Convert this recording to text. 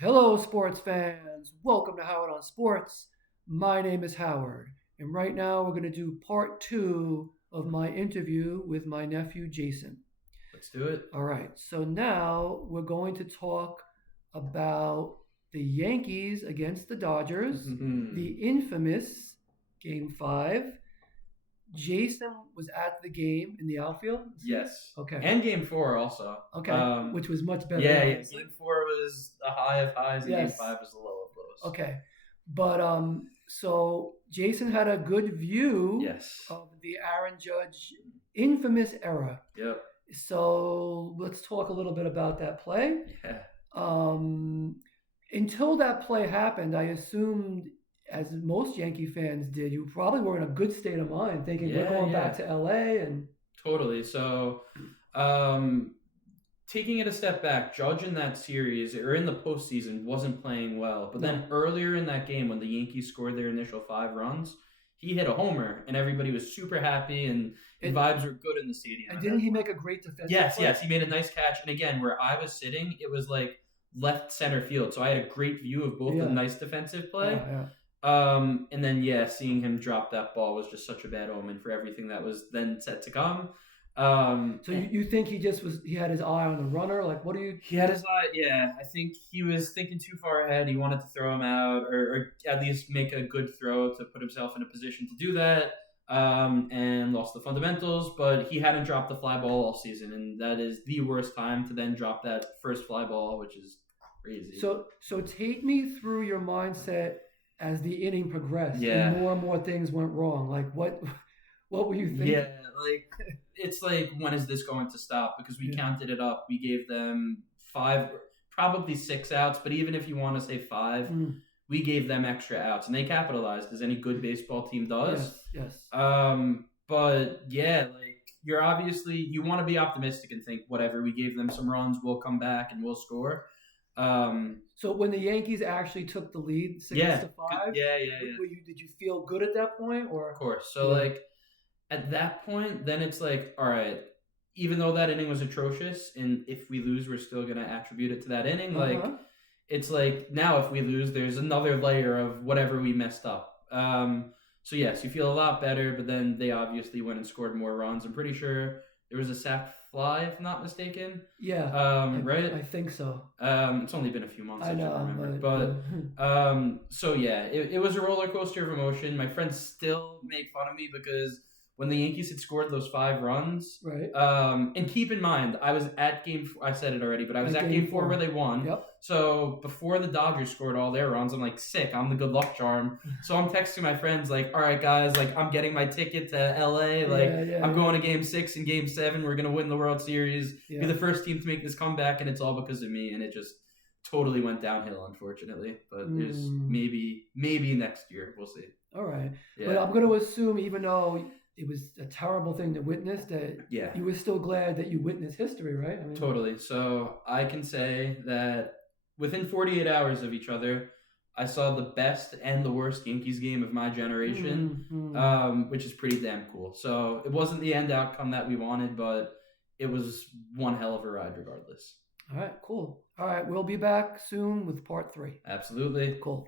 Hello, sports fans. Welcome to Howard on Sports. My name is Howard, and right now we're going to do part two of my interview with my nephew, Jason. Let's do it. All right, so now we're going to talk about the Yankees against the Dodgers, the infamous Game 5. Jason was at the game in the outfield. Yes. Okay. And game four also. Okay, which was much better. Yeah, obviously. Game four was the high of highs, and Yes. game five was the low of lows. Okay. But so Jason had a good view Yes. of the Aaron Judge infamous era. Yep. So let's talk a little bit about that play. Yeah. Until that play happened, I assumed, as most Yankee fans did, you probably were in a good state of mind, thinking we're going back to LA and Totally. So, taking it a step back, Judge in that series or in the postseason wasn't playing well. But then earlier in that game, when the Yankees scored their initial 5 runs, he hit a homer, and everybody was super happy, and vibes were good in the stadium. And didn't he make a great defensive play? Yes, he made a nice catch. And again, where I was sitting, it was like left center field, so I had a great view of both the nice defensive play. And then seeing him drop that ball was just such a bad omen for everything that was then set to come. So you think he had his eye on the runner? Like, what do you? He had his eye. Yeah, I think he was thinking too far ahead. He wanted to throw him out, or at least make a good throw to put himself in a position to do that. And lost the fundamentals, but he hadn't dropped the fly ball all season, and that is the worst time to then drop that first fly ball, which is crazy. So take me through your mindset as the inning progressed. Yeah. And more things went wrong. Like what were you thinking? Yeah, like it's like, when is this going to stop? Because we counted it up. We gave them 5, probably 6 outs, but even if you want to say 5, we gave them extra outs, and they capitalized, as any good baseball team does. Yes. But yeah, like you want to be optimistic and think, whatever, we gave them some runs, we'll come back and we'll score. So when the Yankees actually took the lead 6-5, did you feel good at that point, or? Of course. So like at that point, then it's like, all right, even though that inning was atrocious, and if we lose, we're still gonna attribute it to that inning. Like, it's like, now if we lose, there's another layer of whatever we messed up. So yes, you feel a lot better, but then they obviously went and scored more runs. I'm pretty sure there was a sac fly, if not mistaken. Yeah. Right? I think so. It's only been a few months, I know, remember. So yeah, it was a roller coaster of emotion. My friends still make fun of me because when the Yankees had scored those 5 runs, right. And keep in mind, I was at game 4, I said it already, but I was at game 4 where they won. Yep. So before the Dodgers scored all their runs, I'm like, sick, I'm the good luck charm. So I'm texting my friends like, all right, guys, like, I'm getting my ticket to LA. Like, I'm going to game 6 and game 7. We're going to win the World Series. Be the first team to make this comeback, and it's all because of me. And it just totally went downhill, unfortunately. But there's maybe next year. We'll see. All right. Yeah. But I'm going to assume, even though it was a terrible thing to witness, that you were still glad that you witnessed history, right? I mean, totally. So I can say that within 48 hours of each other, I saw the best and the worst Yankees game of my generation, which is pretty damn cool. So it wasn't the end outcome that we wanted, but it was one hell of a ride regardless. All right, cool. All right, we'll be back soon with part 3. Absolutely. Cool.